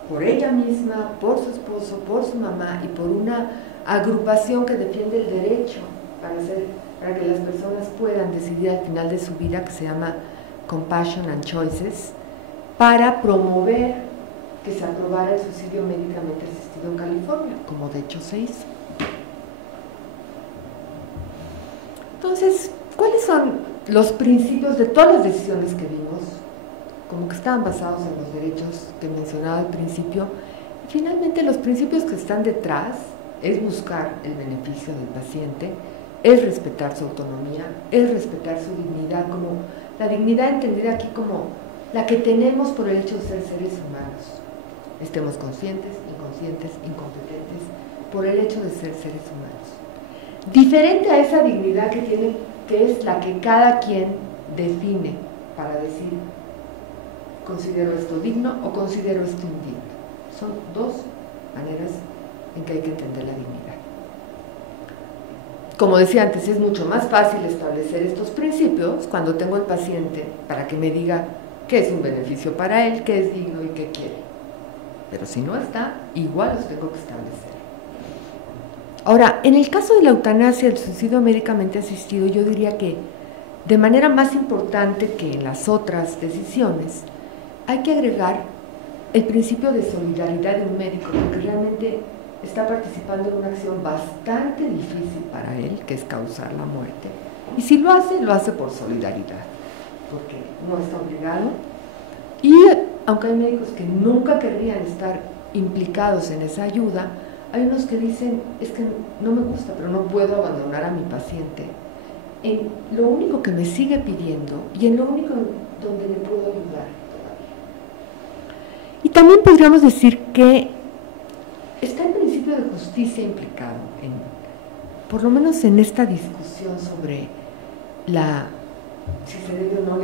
por ella misma, por su esposo, por su mamá y por una agrupación que defiende el derecho para que las personas puedan decidir al final de su vida, que se llama Compassion and Choices, para promover que se aprobara el suicidio médicamente asistido en California, como de hecho se hizo. Entonces, ¿cuáles son los principios de todas las decisiones que vimos? Como que estaban basados en los derechos que mencionaba al principio. Y finalmente, los principios que están detrás es buscar el beneficio del paciente, es respetar su autonomía, es respetar su dignidad, como la dignidad entendida aquí como la que tenemos por el hecho de ser seres humanos. Estemos conscientes, inconscientes, incompetentes, por el hecho de ser seres humanos. Diferente a esa dignidad que tiene, que es la que cada quien define para decir, considero esto digno o considero esto indigno. Son 2 maneras en que hay que entender la dignidad. Como decía antes, es mucho más fácil establecer estos principios cuando tengo al paciente para que me diga qué es un beneficio para él, qué es digno y qué quiere. Pero si no está, igual los tengo que establecer. Ahora, en el caso de la eutanasia, el suicidio médicamente asistido, yo diría que de manera más importante que en las otras decisiones, hay que agregar el principio de solidaridad de un médico, porque realmente está participando en una acción bastante difícil para él, que es causar la muerte. Y si lo hace por solidaridad, porque no está obligado. Y aunque hay médicos que nunca querrían estar implicados en esa ayuda, hay unos que dicen, es que no me gusta, pero no puedo abandonar a mi paciente en lo único que me sigue pidiendo y en lo único donde le puedo ayudar todavía. Y también podríamos decir que está el principio de justicia implicado, por lo menos en esta discusión sobre si se debe o no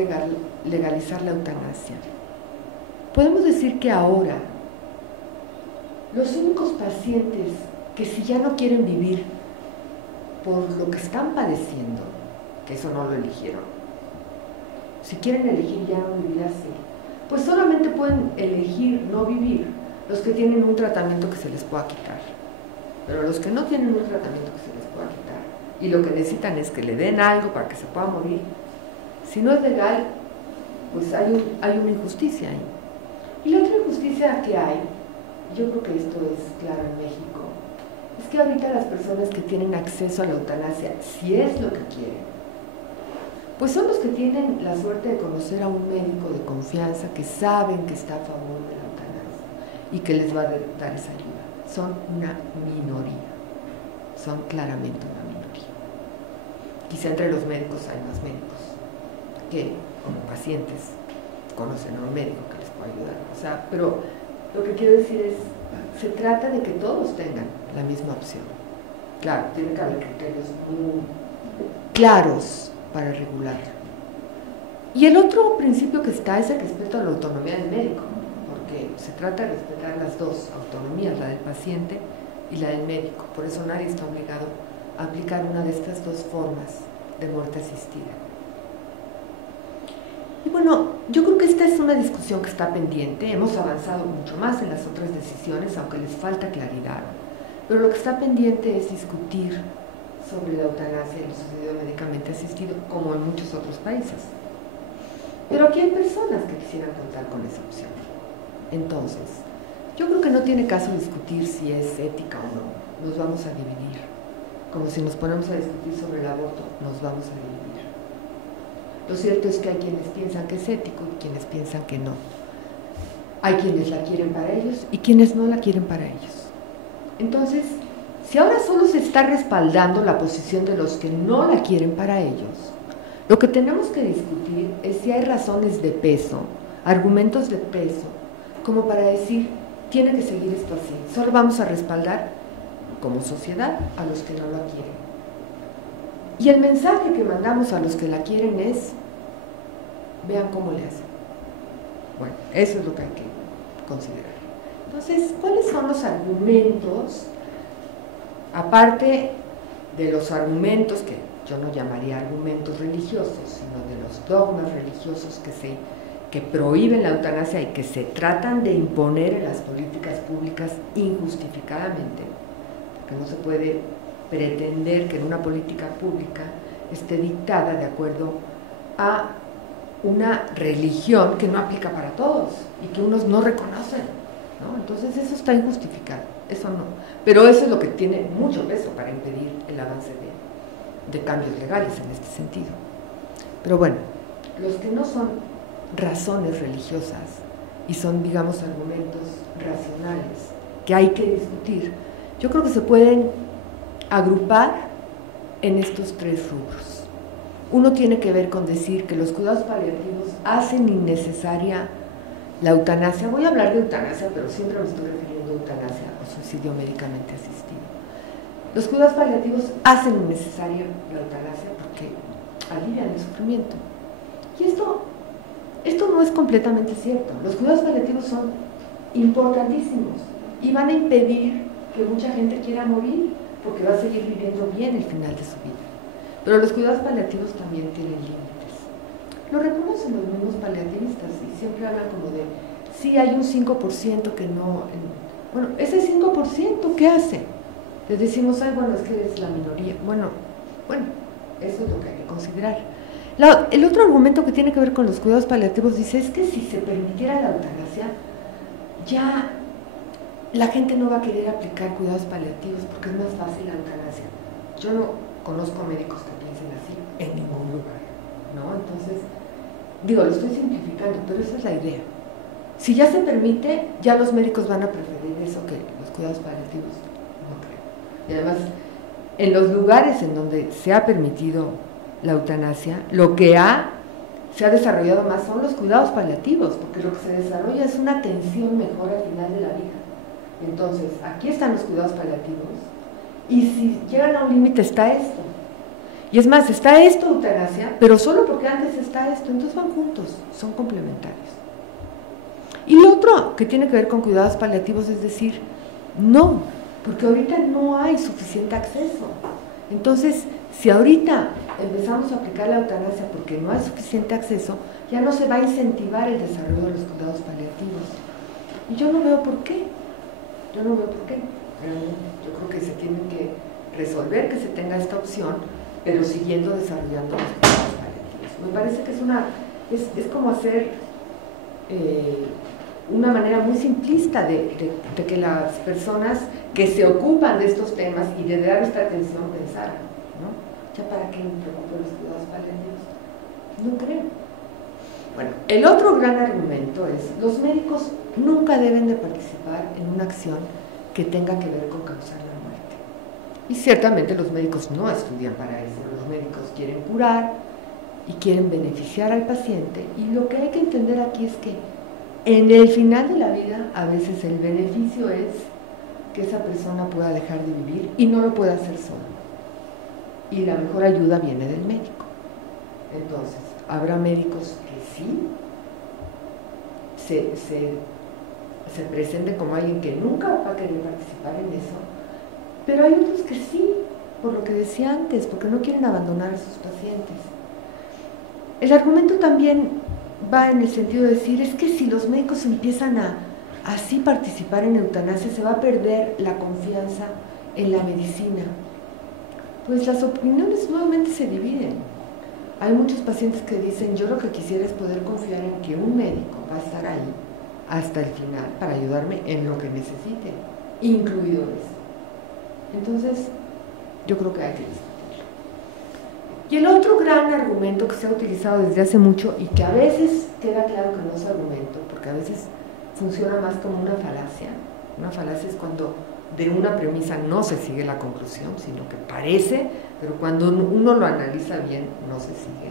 legalizar la eutanasia. Podemos decir que ahora los únicos pacientes que si ya no quieren vivir por lo que están padeciendo, que eso no lo eligieron, si quieren elegir ya no vivir así, pues solamente pueden elegir no vivir los que tienen un tratamiento que se les pueda quitar. Pero los que no tienen un tratamiento que se les pueda quitar y lo que necesitan es que le den algo para que se pueda morir, si no es legal, pues hay una injusticia ahí. Y la otra injusticia que hay, yo creo que esto es claro en México, es que ahorita las personas que tienen acceso a la eutanasia, si es lo que quieren, pues son los que tienen la suerte de conocer a un médico de confianza que saben que está a favor de la eutanasia y que les va a dar esa ayuda. Son una minoría, son claramente una minoría. Quizá entre los médicos hay más médicos que como pacientes conocen a un médico que les pueda ayudar. O sea, pero lo que quiero decir es, se trata de que todos tengan la misma opción. Claro, tiene que haber criterios muy claros para regularlo. Y el otro principio que está es el respeto a la autonomía del médico, porque se trata de respetar las 2 autonomías, la del paciente y la del médico. Por eso nadie está obligado a aplicar una de estas 2 formas de muerte asistida. Y bueno, yo creo que esta es una discusión que está pendiente. Hemos avanzado mucho más en las otras decisiones, aunque les falta claridad. Pero lo que está pendiente es discutir sobre la eutanasia y el suicidio médicamente asistido, como en muchos otros países. Pero aquí hay personas que quisieran contar con esa opción. Entonces, yo creo que no tiene caso discutir si es ética o no. Nos vamos a dividir. Como si nos ponemos a discutir sobre el aborto, nos vamos a dividir. Lo cierto es que hay quienes piensan que es ético y quienes piensan que no. Hay quienes la quieren para ellos y quienes no la quieren para ellos. Entonces, si ahora solo se está respaldando la posición de los que no la quieren para ellos, lo que tenemos que discutir es si hay razones de peso, argumentos de peso, como para decir, tiene que seguir esto así. Solo vamos a respaldar, como sociedad, a los que no la quieren. Y el mensaje que mandamos a los que la quieren es, vean cómo le hacen. Bueno, eso es lo que hay que considerar. Entonces, ¿cuáles son los argumentos, aparte de los argumentos que yo no llamaría argumentos religiosos, sino de los dogmas religiosos que prohíben la eutanasia y que se tratan de imponer en las políticas públicas injustificadamente, porque no se puede pretender que en una política pública esté dictada de acuerdo a una religión que no aplica para todos y que unos no reconocen, ¿no? Entonces eso está injustificado, eso no. Pero eso es lo que tiene mucho peso para impedir el avance de cambios legales en este sentido. Pero bueno, los que no son razones religiosas y son, digamos, argumentos racionales que hay que discutir, yo creo que se pueden agrupar en estos tres rubros. Uno tiene que ver con decir que los cuidados paliativos hacen innecesaria la eutanasia. Voy a hablar de eutanasia, pero siempre me estoy refiriendo a eutanasia o suicidio médicamente asistido. Los cuidados paliativos hacen innecesaria la eutanasia porque alivian el sufrimiento. Y esto no es completamente cierto. Los cuidados paliativos son importantísimos y van a impedir que mucha gente quiera morir, porque va a seguir viviendo bien el final de su vida. Pero los cuidados paliativos también tienen límites. Lo reconocen los mismos paliativistas y siempre hablan como de, sí, hay un 5% que no... Bueno, ese 5%, ¿qué hace? Les decimos, ay, bueno, es que es la minoría. Bueno, eso es lo que hay que considerar. El otro argumento que tiene que ver con los cuidados paliativos dice, es que si se permitiera la eutanasia, ya la gente no va a querer aplicar cuidados paliativos porque es más fácil la eutanasia. Yo no conozco médicos que piensen así en ningún lugar, ¿no? Entonces, digo, lo estoy simplificando, pero esa es la idea. Si ya se permite, ya los médicos van a preferir eso que los cuidados paliativos, no creo. Y además, en los lugares en donde se ha permitido la eutanasia, lo que se ha desarrollado más son los cuidados paliativos, porque lo que se desarrolla es una atención mejor al final de la vida. Entonces, aquí están los cuidados paliativos y si llegan a un límite está esto. Y es más, está esto, eutanasia, pero solo porque antes está esto, entonces van juntos, son complementarios. Y lo otro que tiene que ver con cuidados paliativos es decir, no, porque ahorita no hay suficiente acceso. Entonces, si ahorita empezamos a aplicar la eutanasia porque no hay suficiente acceso, ya no se va a incentivar el desarrollo de los cuidados paliativos. Y yo no veo por qué. Yo creo que se tienen que resolver que se tenga esta opción, pero siguiendo desarrollando los cuidados paliativos. Me parece que es como hacer una manera muy simplista de que las personas que se ocupan de estos temas y de dar esta atención pensaran, ¿no? ¿Ya para qué me preocupo de los cuidados paliativos? No creo. Bueno, el otro gran argumento es, los médicos nunca deben de participar en una acción que tenga que ver con causar la muerte. Y ciertamente los médicos no estudian para eso, los médicos quieren curar y quieren beneficiar al paciente, y lo que hay que entender aquí es que en el final de la vida a veces el beneficio es que esa persona pueda dejar de vivir y no lo pueda hacer solo. Y la mejor ayuda viene del médico. Entonces, habrá médicos que sí se presenten como alguien que nunca va a querer participar en eso, pero hay otros que sí, por lo que decía antes, porque no quieren abandonar a sus pacientes. El argumento también va en el sentido de decir, es que si los médicos empiezan a así participar en eutanasia, se va a perder la confianza en la medicina. Pues las opiniones nuevamente se dividen. Hay muchos pacientes que dicen, yo lo que quisiera es poder confiar en que un médico va a estar ahí hasta el final para ayudarme en lo que necesite, incluido eso. Entonces, yo creo que hay que discutirlo. Y el otro gran argumento que se ha utilizado desde hace mucho y que a veces queda claro que no es argumento, porque a veces funciona más como una falacia. Una falacia es cuando de una premisa no se sigue la conclusión, sino que parece, pero cuando uno lo analiza bien, no se sigue.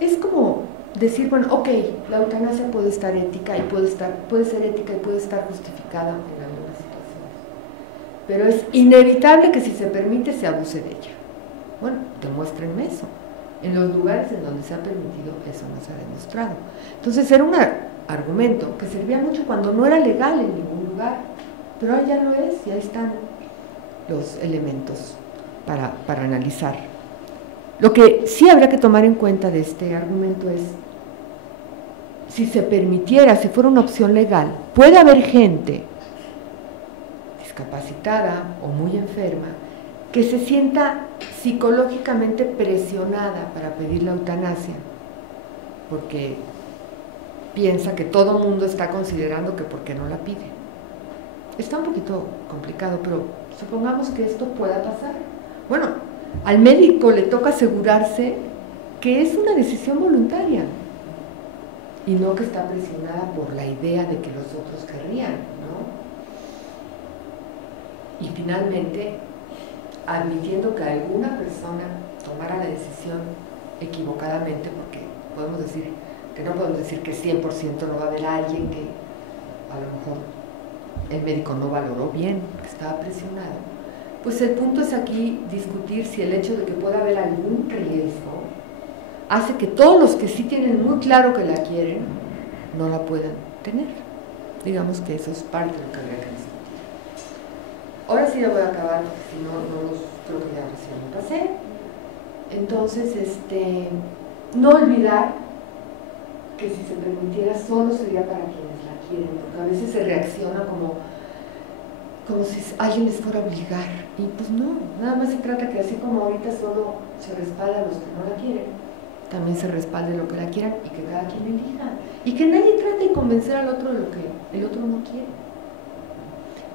Es como decir, bueno, ok, la eutanasia puede estar ética y puede ser ética y puede estar justificada en algunas situaciones, pero es inevitable que si se permite se abuse de ella. Bueno, demuéstrenme eso. En los lugares en donde se ha permitido, eso no se ha demostrado. Entonces era un argumento que servía mucho cuando no era legal en ningún lugar, pero ahora ya lo es y ahí están los elementos para analizar. Lo que sí habría que tomar en cuenta de este argumento es, si se permitiera, si fuera una opción legal, puede haber gente discapacitada o muy enferma que se sienta psicológicamente presionada para pedir la eutanasia, porque piensa que todo el mundo está considerando que por qué no la pide. Está un poquito complicado, pero supongamos que esto pueda pasar. Bueno, al médico le toca asegurarse que es una decisión voluntaria y no que está presionada por la idea de que los otros querrían, ¿no? Y finalmente, admitiendo que alguna persona tomara la decisión equivocadamente, porque podemos decir que no podemos decir que 100% no va a haber alguien que a lo mejor el médico no valoró bien, que estaba presionado, pues el punto es aquí discutir si el hecho de que pueda haber algún riesgo hace que todos los que sí tienen muy claro que la quieren, no la puedan tener. Digamos que eso es parte de lo que habría que discutir. Ahora sí ya voy a acabar, porque si no, creo que ya recién me pasé. Entonces, no olvidar que si se permitiera solo sería para quienes la quieren, porque a veces se reacciona como si alguien les fuera a obligar, y pues no, nada más se trata que así como ahorita solo se respalda a los que no la quieren, también se respalde lo que la quieran y que cada quien elija, y que nadie trate de convencer al otro de lo que el otro no quiere.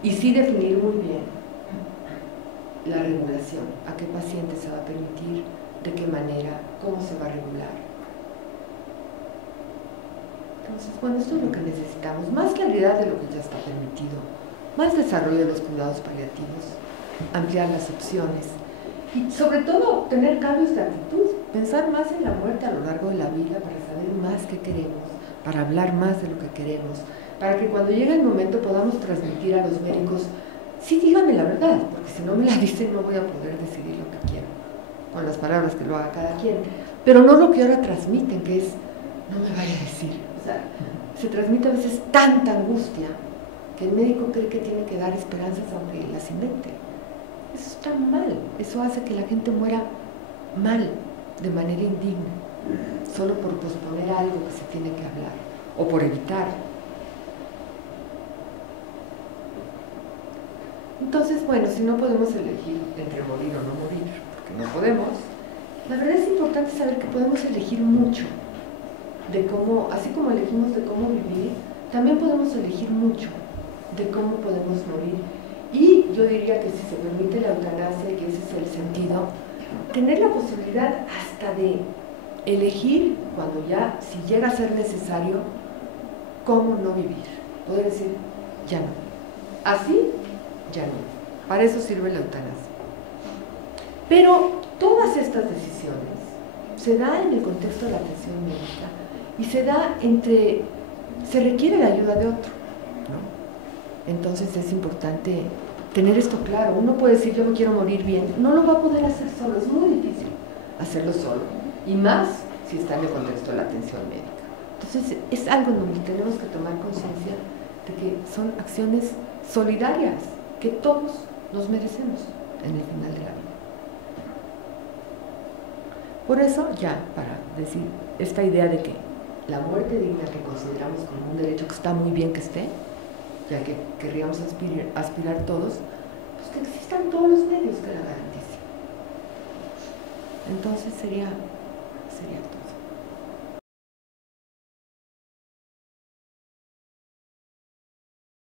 Y sí definir muy bien la regulación, a qué paciente se va a permitir, de qué manera, cómo se va a regular. Entonces, bueno, esto es lo que necesitamos, más claridad de lo que ya está permitido, más desarrollo de los cuidados paliativos, ampliar las opciones y sobre todo tener cambios de actitud, pensar más en la muerte a lo largo de la vida para saber más qué queremos, para hablar más de lo que queremos, para que cuando llegue el momento podamos transmitir a los médicos, sí, dígame la verdad, porque si no me la dicen no voy a poder decidir lo que quiero, con las palabras que lo haga cada quien, pero no lo que ahora transmiten, que es, no me vaya a decir, o sea, se transmite a veces tanta angustia que el médico cree que tiene que dar esperanzas aunque las invente. Eso está mal, eso hace que la gente muera mal, de manera indigna, solo por posponer algo que se tiene que hablar, o por evitar. Entonces, bueno, si no podemos elegir entre morir o no morir, porque no podemos, la verdad es importante saber que podemos elegir mucho de cómo, así como elegimos de cómo vivir, también podemos elegir mucho de cómo podemos morir. Y yo diría que si se permite la eutanasia, y ese es el sentido, tener la posibilidad hasta de elegir, cuando ya, si llega a ser necesario, cómo no vivir. Poder decir, ya no. Así, ya no. Para eso sirve la eutanasia. Pero todas estas decisiones se dan en el contexto de la atención médica y se requiere la ayuda de otro, ¿no? Entonces es importante tener esto claro. Uno puede decir, yo me quiero morir bien, no lo va a poder hacer solo, es muy difícil hacerlo solo, y más si está en el contexto de la atención médica. Entonces es algo en donde tenemos que tomar conciencia de que son acciones solidarias que todos nos merecemos en el final de la vida. Por eso, ya para decir esta idea de que la muerte digna que consideramos como un derecho que está muy bien que esté, ya que querríamos aspirar todos, pues que existan todos los medios que la garanticen. Entonces sería todo.